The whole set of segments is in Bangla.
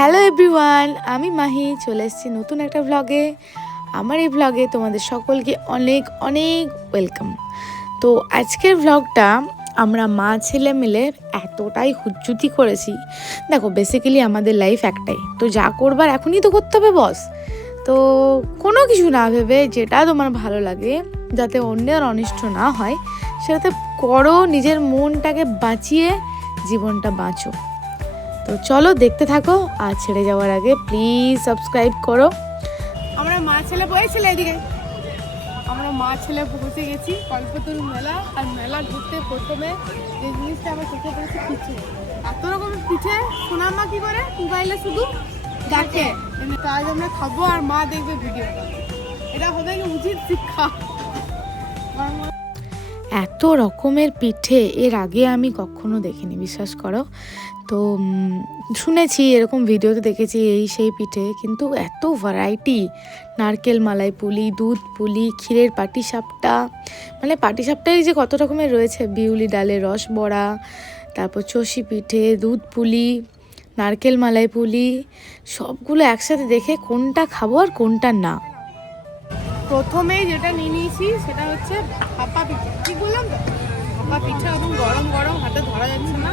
হ্যালো এভরিওয়ান, আমি মাহি চলে এসেছি নতুন একটা ভ্লগে। আমার এই ভ্লগে তোমাদের সকলকে অনেক অনেক ওয়েলকাম। তো আজকের ভ্লগটা আমরা মা ছেলে মিলে এতটাই হুজ্জুতি করেছি। দেখো, বেসিক্যালি আমাদের লাইফ একটাই, তো যা করবার এখনই তো করতে হবে বস। তো কোনো কিছু না ভেবে যেটা তোমার ভালো লাগে, যাতে অন্যের অনিষ্ট না হয়, সেটাতে করো, নিজের মনটাকে বাঁচিয়ে জীবনটা বাঁচো। তো চলো দেখতে থাকো, আর ছেড়ে যাওয়ার আগে প্লিজ সাবস্ক্রাইব করো। আমরা মা ছেলে এদিকে আমরা মা ছেলে পৌঁছে গেছি কল্পতরু মেলা। আর মেলা ঢুকতে প্রথমে যে জিনিসটা আমরা চোখে পড়েছি পিঠে, এত রকমের পিঠে। সোনার মা কি করে মোবাইলে শুধু দেখে, কাজ আমরা খাবো আর মা দেখবে ভিডিওটা। এটা হবে কি উচিত শিক্ষা। এত রকমের পিঠে এর আগে আমি কখনো দেখিনি, বিশ্বাস করো। তো শুনেছি, এরকম ভিডিওতে দেখেছি এই সেই পিঠে, কিন্তু এত ভ্যারাইটি, নারকেল মালাই পুলি, দুধ পুলি, ক্ষীরের পাটিসাপটা, মানে পাটিসাপটাই যে কত রকমের রয়েছে, বিউলি ডালের রস বড়া, তারপর চষি পিঠে, দুধ পুলি, নারকেল মালাই পুলি, সবগুলো একসাথে দেখে কোনটা খাবো আর কোনটা না। প্রথমেই যেটা নিয়ে নিয়েছি সেটা হচ্ছে ভাপা পিঠে। ঠিক বললাম তো? ভাপা পিঠে একদম গরম গরম, হাতে ধরা যাচ্ছে না।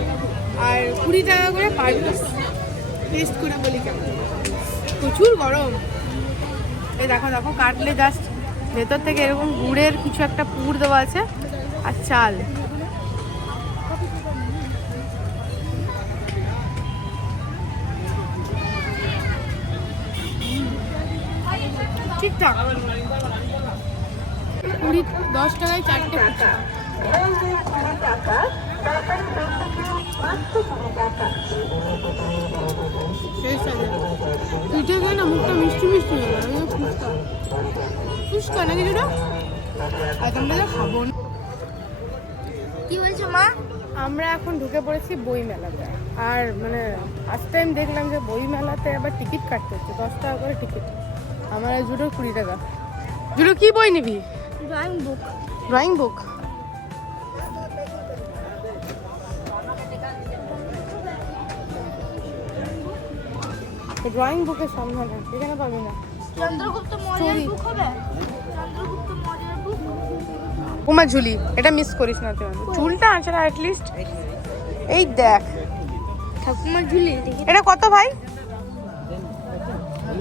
আর 20 টাকা করে পার পিস। টেস্ট করে বলি কেমন। প্রচুর গরম। এই দেখো দেখো, কাটলে জাস্ট ভেতর থেকে এরকম গুড়ের কিছু একটা পুর দেওয়া আছে আর চাল। ঠিকঠাক 10 টাকায় 4টে পিঠে। পিঠে খেয়ে না মুখটা মিষ্টি মিষ্টি হয়ে গেল। ফুচকা নাকি যেটা তোমরা খাবো না। কি বলছো মা? আমরা এখন ঢুকে পড়েছি বই মেলাতে। আর মানে ফার্স্ট টাইম দেখলাম যে বই মেলাতে আবার টিকিট কাটতে হচ্ছে, 10 টাকা করে টিকিট। আমার জুডো 20 টাকা। জুডো কি বই নিবি? Drawing book. Drawing book. Drawing বুকের সন্ধান এখানে পাবি না। চন্দ্রগুপ্ত মৌর্যের বুক হবে? চন্দ্রগুপ্ত মৌর্যের বুক। উমা ঝুলি, এটা মিস করিস না তুই। চুলটা আছে না অ্যাটলিস্ট। এই দেখ ঠাকুমার ঝুলি। এটা কত ভাই?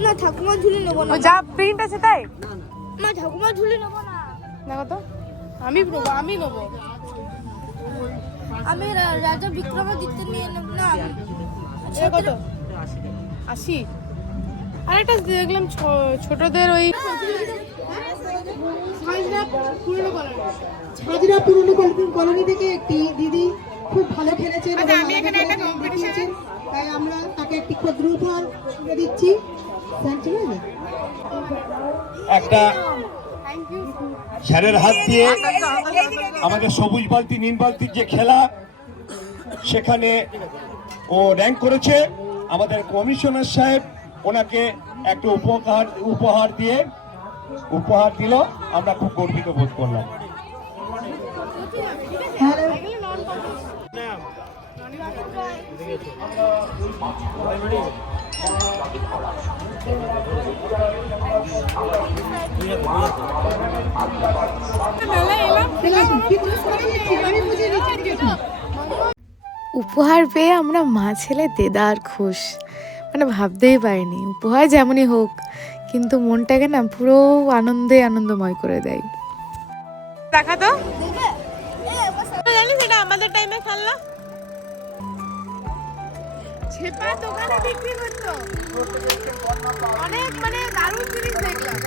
না ঠাকুমার ঝুলি নেবো না। ও যা প্রিন্ট আছে তাই। না ঠাকুমার ঝুলি নেবো না। দেখো তো, আমি নেবো। আমি রাজা বিক্রমাদিত্য নিয়ে নেব না। এটা কত? 80। আরেকটা দেখলাম ছোটদের ওই হাজরা পুরনো কলোনি থেকে একটি দিদি খুব ভালো খেলেছেন। আমি এখানে একটা কম্পিটিশন, তাই আমরা তাকে একটি ক্ষুদ্র উপহার দিচ্ছি। একটা স্যারের হাত দিয়ে আমাদের সবুজ বালতি নীল বালতির যে খেলা, সেখানে ও র্যাঙ্ক করেছে। আমাদের কমিশনার সাহেব ওনাকে একটা উপহার দিল। আমরা খুব গর্বিত বোধ করলাম। উপহার পেয়ে আমরা মা ছেলে দেদার খুশ, মানে ভাবতেই পারিনি। উপহার যেমনই হোক, কিন্তু মনটাকে না পুরো আনন্দময় করে দেয়। দেখা তো জানিস, এটা আমাদের টাইমে খেলনা ছেপা দোকানে বিক্রি করতো। অনেক মানে দারুণ জিনিস দেখলাম।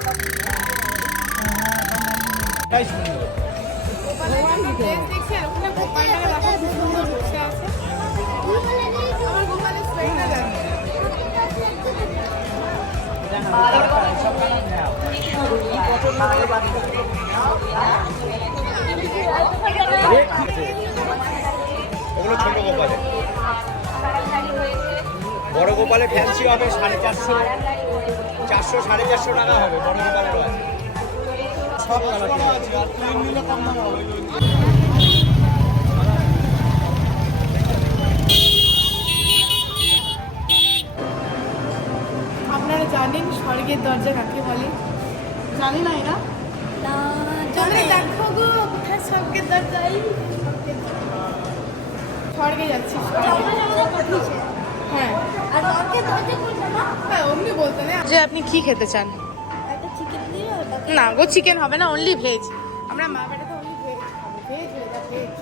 ওগুলো ছোট গোপালে, বড় গোপালে ফ্যান্সি হবে 450, 400, 450 টাকা হবে বড় গোপালের। সব কালার আছে, আর প্লেন নিলে কম দাম হবে। জানেন স্বর্গের দরজা কাকে বলে? জানি না এরা? না জানি, দেখো গো কোথায় স্বর্গের দরজা। এই স্বর্গে যাচ্ছি, পাঠিয়েছে হ্যাঁ আর আমাকে দরজা করছে না হ্যাঁ অমনি বলতে নেই। যে আপনি কি খেতে চান? একটা চিকেন দিয়ে ওটা না গো, চিকেন হবে না, অনলি ভেজ। আমরা মা বেটাতে অনলি ভেজ খাবো। ভেজ এটা ভেজ।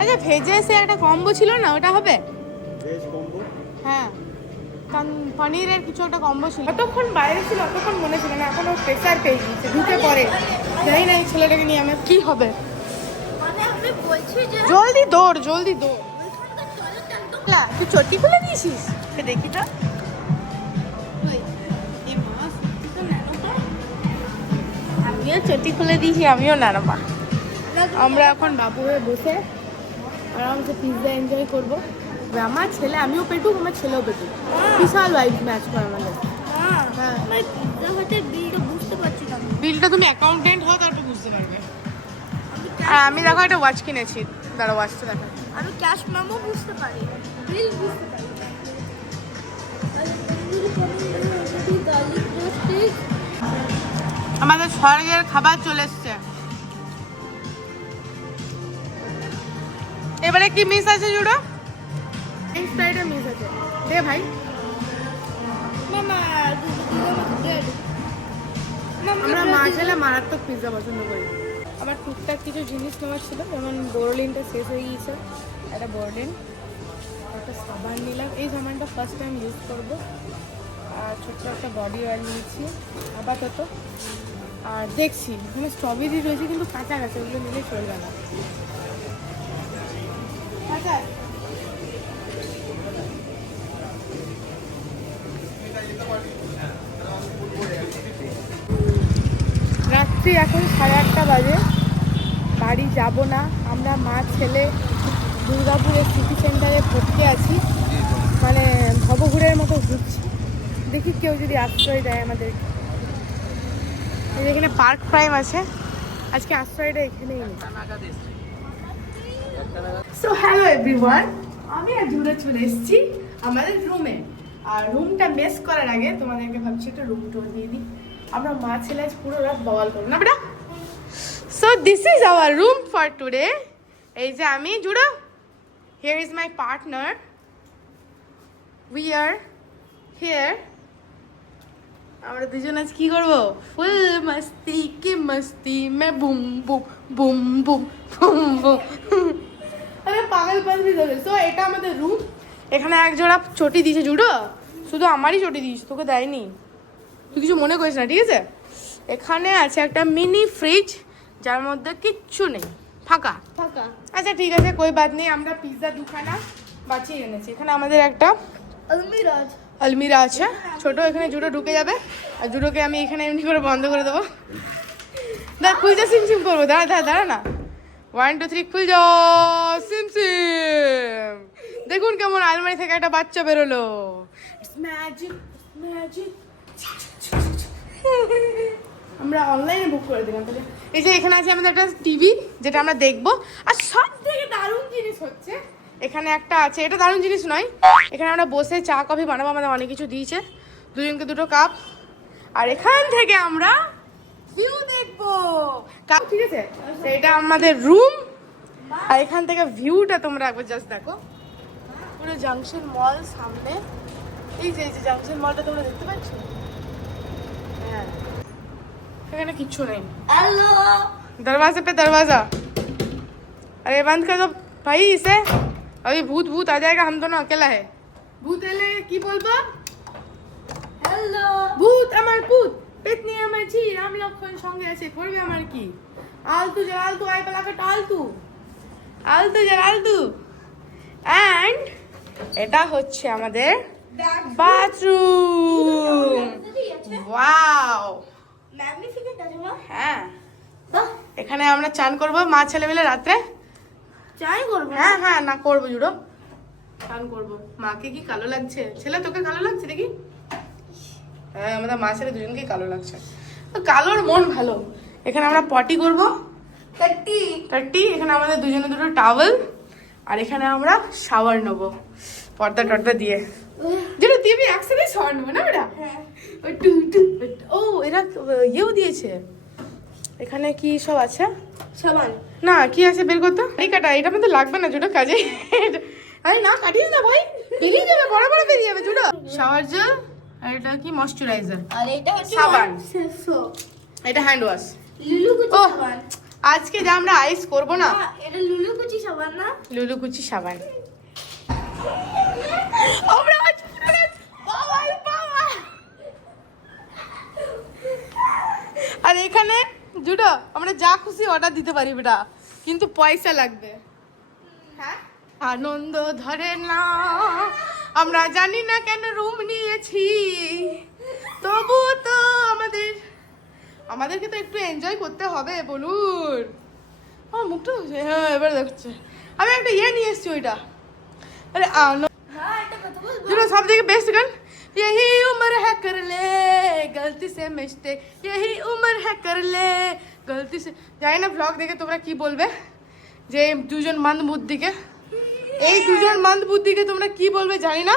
আচ্ছা ভেজে এসে একটা কম্বো ছিল না, ওটা হবে? হ্যাঁ, কারণ পনিরের কিছু একটা কম্বো ছিল। কতক্ষণ বাইরে ছিল অতক্ষণ মনে ছিল না, এখন ও প্রেসার পেয়ে গিয়েছে, ঢুকে পড়ে। জানি না এই ছেলেটাকে নিয়ে আমার কি হবে। মানে আমি বলছি যে জলদি দৌড়, জলদি দৌড়। ওইখানকার টয়লেট একদম লা, তুই চটি খুলে দিয়েছিস? এ দেখি তো। আমিও চটি খুলে দিয়েছি, আমিও নাড়াবা। আমরা এখন বাবু হয়ে বসে আরামসে পিৎজা এনজয় করবো। আমার ছেলে, আমিও পেটুক, আমার ছেলেও পেটুক। বিশাল ওয়াইফ ম্যাচ করে আমাদের। হ্যাঁ আমি পিৎজা হাটের বিলটা বুঝতে পারছি না বিলটা তুমি অ্যাকাউন্টেন্ট হও তারপর বুঝতে পারবে। আমি আর আমি দেখো একটা ওয়াচ কিনেছি, দাঁড়া ওয়াচটা দেখা। আমি ক্যাশ মেমো বুঝতে পারি বিল বুঝতে পারি আর তন্দুরি পনির গার্লিক রোস্টিক আমাদের স্বর্গের খাবার চলে এসছে। এবারে কি মিস আছে জুড়ো? স্প্রাইটে মিস আছে, দে ভাই। মামা ব্রেড আমরা মা ছেলে মারাত্মক পিৎজা পছন্দ করি। আমার টুকটাক কিছু জিনিস নেওয়ার ছিল, যেমন বোরলিনটা শেষ হয়ে গিয়েছে, একটা বোরলিন, একটা সাবান নিলাম, এই সাবানটা ফার্স্ট টাইম ইউজ করবো। আর ছোট্ট একটা বডি অয়েল নিয়েছি আপাতত। আর দেখছি এখানে স্ট্রবেরি রয়েছে কিন্তু কাঁচা কাঁচা, ওগুলো নিলে চলবে না। কাঁচা রাত্রি এখন 8:30 বাজে। বাড়ি যাব না, আমরা মা ছেলে দুর্গাপুরের সিটি সেন্টারে ভর্তি আছি, মানে ভবঘুরের মতো ঘুরছি। দেখি কেউ যদি আশ্রয় দেয় আমাদের। এখানে পার্ক প্রাইম আছে, আজকে আশ্রয়টা এখানেই। সো হ্যালো এভরিওয়ান, আমি আর জুড়ে চলে এসেছি আমাদের রুমে। আর রুমটা মেস করার আগে তোমাদেরকে ভাবছি একটা রুম টুর দিয়ে দিই। আমরা মা ছেলে আজ পুরো রাত বওয়াল করবো না বেটা। So this is our room for today. এই যে আমি Judo, here is my partner, we are here. আমরা দুজন আজ কি করবো? ফুল মস্তি কি মস্তি মে boom boom boom boom boom boom. আরে পাগল পাগল ধরে। সো এটা আমাদের রুম। এখানে এক জোড়া চটি দিয়েছে জুড়ো, শুধু আমারই চটি দিয়েছে, তোকে দেয়নি। তুই কিছু মনে করিস না, ঠিক আছে? এখানে আছে একটা মিনি ফ্রিজ, যার মধ্যে কিচ্ছু নেই, ফাঁকা ফাঁকা আচ্ছা ঠিক আছে, কই বাদ নেই। আমরা পিৎজা দুখানা বাঁচিয়ে এনেছি। এখানে আমাদের একটা আলমিরাজ আলমিরা আছে ছোট, এখানে জুডো ঢুকে যাবে। আর জুডোকে আমি এখানে এমনি করে বন্ধ করে দেবো। দাঁড়া খুলতে সিমসিম করবো, দাঁড়া দাঁড়া দাঁড়া না। 1 2 3 খুল যাও সিমসিম। দেখুন কেমন আলমারি থেকে একটা বাচ্চা বেরোলো। Magic magic. আমরা অনলাইনে বুক করে দিলাম। তাহলে এই যে এখানে আছে আমাদের একটা টিভি, যেটা আমরা দেখবো। আর সব থেকে দারুণ জিনিস হচ্ছে এখানে একটা আছে, এটা দারুণ জিনিস নয়, এখানে আমরা বসে চা কফি বানাবো, আমাদের অনেক কিছু দিয়েছে, দুজনকে 2টো কাপ। আর এখান থেকে আমরা ভিউ দেখবো কাপ, ঠিক আছে? তো এটা আমাদের রুম। আর এখান থেকে ভিউটা তোমরা একবার জাস্ট দেখো, পুরো জাংশন মল সামনে। এই যে জাংশন মলটা তোমরা দেখতে পাচ্ছ? হ্যাঁ, এখানে কিচ্ছু নেই। হ্যালো दरवाजे पे दरवाजा, अरे बंद कर दो भाई इसे, अभी भूत भूत आ जाएगा, हम दोनों अकेला है। भूत एले की बोलबो? হ্যালো ভূত আমার পুত, পেতনি আমার ঝি, রাম লক্ষণ সঙ্গে আছে, করবে আমার কি? আলতু জালতু আই পালাকে টালতু, আলতু জালতু। এন্ড এটা হচ্ছে আমাদের বাথরুম। ওয়াও, ম্যাগনিফিকেন্ট আছে মা হ্যাঁ, বাহ এখানে আমরা চান করবো মা ছেলে মিলে রাত্রে। চাই করব হ্যাঁ হ্যাঁ, না করবো জুড়ো, চান করবো। মাকে কি কালো লাগছে? ছেলে তোকে কালো লাগছে দেখি? হ্যাঁ, আমাদের মা ছেলে দুজনকে কালো লাগছে। তো কালোর মন ভালো। এখানে আমরা পটি করবো, কাটি টাটি। এখানে আমাদের দুজনে 2টো টাওয়েল। আর এখানে আমরা শাওয়ার নেবো পর্দা টর্দা দিয়ে। যেটা টিভি একসাথে শর্ট নেবে না ওটা? ওই টু টু। ও এরা ইয়েও দিয়েছে এখানে, কি সব আছে? সাবান। না কি আছে বের করতো? এই কাটা, এটা মধ্যে লাগবে না জুটো কাজে। আরে না কাটিস না ভাই, বেরিয়ে যাবে, বড় বড় বেরিয়ে যাবে জুটো। শাওয়ার জেল, আর এটা কি ময়শ্চারাইজার, আর এটা হচ্ছে সাবান। সোপ। এটা হ্যান্ড ওয়াশ। লুলুকুচি ও সাবান। আজকে যে আমরা আইস করব না, এটা লুলুকুচি সাবান না? লুলুকুচি সাবান। আমরা আজ বাবা বাবা। আর এখানে জুটো আমরা যা খুশি অর্ডার দিতে পারি বেটা, কিন্তু পয়সা লাগবে। হ্যাঁ, আনন্দ ধরে না, আমরা জানি না কেন রুম নিয়েছি, তবুও তো আমাদেরকে তো একটু এনজয় করতে হবে বলুন। আমার মুখটা হ্যাঁ এবার দেখছে। আমি একটা ইয়ে নিয়ে এসেছি ওইটা। আরে হ্যাঁ, এটা কথা বলবো। जुड़ो सब देखिए बेस्ट गन, यही उम्र है कर ले गलती से मिस्टेक, यही उम्र है कर ले गलती से। জানি না ব্লগ দেখে তোমরা কি বলবে, যে দুজন মন্দ বুদ্ধিকে, এই দুজন মন্দ বুদ্ধিকে তোমরা কি বলবে জানি না,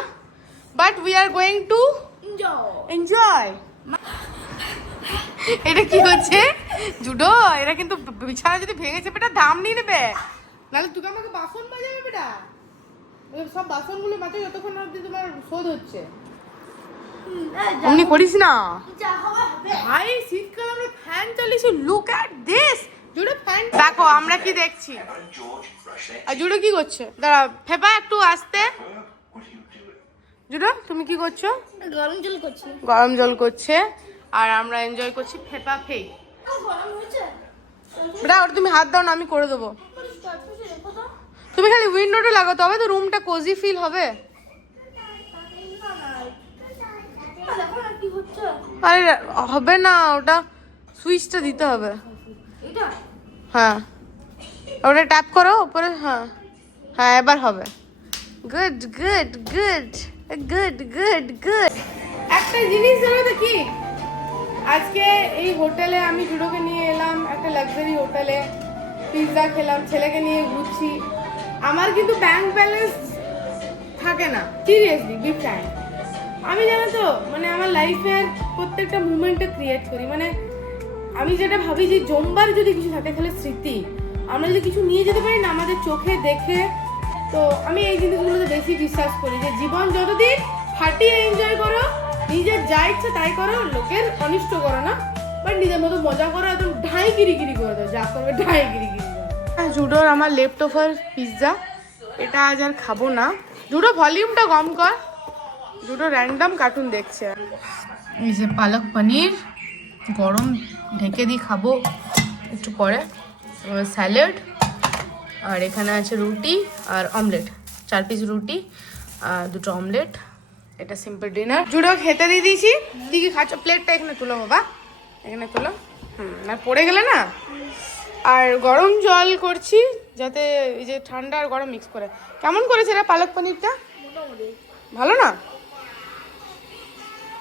but we are going to enjoy. এটা কি হচ্ছে জুডো? এটা কিন্তু বিছানা যদি ভেঙেছে বেটা দাম নিয়ে নেবে, নাহলে তুমি আমাকে বাসন বাজাবে বেটা। ওই সব বাসনগুলো মাঝে যতক্ষণ অবধি তোমার শোধ হচ্ছে অমনি করিস না যা হবে হবে। ভাই। শীতকালে আমরা ফ্যান চালিয়েছি, look at this. Judo fan দেখো, আমরা কি দেখছি। আর জুডো কি করছে? দাঁড়া ফেপা একটু আসতে। জুডো তুমি কি করছো? গরম জল করছি। গরম জল করছে, আর আমরা এনজয় করছি ফেপা ফেক। গরম হয়েছে? বেটা ওটা তুমি হাত দাও না, আমি করে দেবো। তুমি খালি উইন্ডোটা লাগাও, তবে তো রুমটা কোজি ফিল হবে। কি হচ্ছে? আরে হবে না, ওটা সুইচটা দিতে হবে। এটা হ্যাঁ ওটা ট্যাপ করো উপরে। হ্যাঁ হ্যাঁ এবার হবে। Good good good good good good. একটা জিনিস জানো তো কি, আজকে এই হোটেলে আমি জুডোকে নিয়ে এলাম, একটা লাক্সারি হোটেলে পিৎজা খেলাম, ছেলেকে নিয়ে ঘুরছি। আমার কিন্তু ব্যাংক ব্যালেন্স থাকে না, সিরিয়াসলি বিগ টাইম। আমি জানো তো মানে আমার লাইফের প্রত্যেকটা মুমেন্টে ক্রিয়েট করি, মানে আমি যেটা ভাবি যে জমবার যদি কিছু থাকে তাহলে স্মৃতি। আমরা যদি কিছু নিয়ে যেতে পারি না আমাদের চোখে দেখে, তো আমি এই জিনিসগুলোতে বেশি বিশ্বাস করি যে জীবন যতদিন ফাটিয়ে এনজয় করো, নিজের যা ইচ্ছা তাই করো, লোকের অনিষ্ট করো না, বাট নিজের মতো মজা করো, একদম ঢাই গিরি করে দাও, যা করবে ঢাই গিরি করো। জুডোর আমার লেফট ওভার পিৎজা, এটা আজ আর খাবো না। জুডো ভলিউমটা কম কর, জুডো র্যান্ডম কার্টুন দেখছে। এই যে পালক পনির গরম ঢেকে দিয়ে খাবো একটু পরে, স্যালাড, আর এখানে আছে রুটি আর অমলেট, 4 পিস রুটি আর 2টো অমলেট। এটা সিম্পল ডিনার। জুডো খেতে দিয়ে দিয়েছি। দিকে খাচ্ছ, প্লেটটা এখানে তুলো বাবা, এখানে তুলো। আর পড়ে গেলে না। আর গরম জল করছি যাতে এই যে ঠান্ডা আর গরম মিক্স করে। কেমন করেছে রে পালক পনিরটা? ভালো না?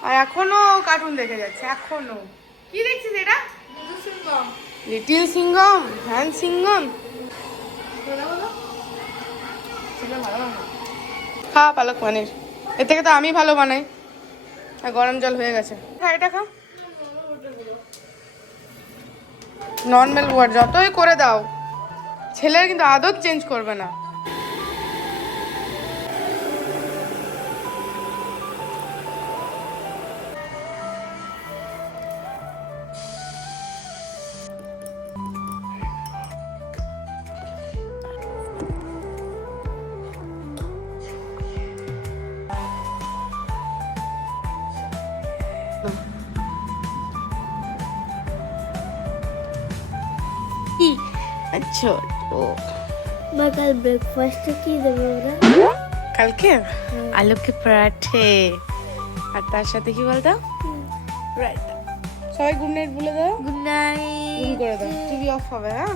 আর এখনো কার্টুন দেখে যাচ্ছে, এখনো। কি দেখছিস এটা? লিটিল সিংহম, হ্যান সিংহম। খা পালক পনির, এর থেকে তো আমি ভালো বানাই। আর গরম জল হয়ে গেছে, খা এটা খা। নর্মাল ওয়ার্ড যতই করে দাও, ছেলের কিন্তু আদত চেঞ্জ করবে না। আচ্ছা ও কাল ব্রেকফাস্টে কি দেবো ওরা? কালকে আলু কে পরাঠে, আর তার সাথে কি বলতো রাইতা। সবাই গুড নাইট বলে দাও। Good night. করে দাও, টিভি অফ হবে। হ্যাঁ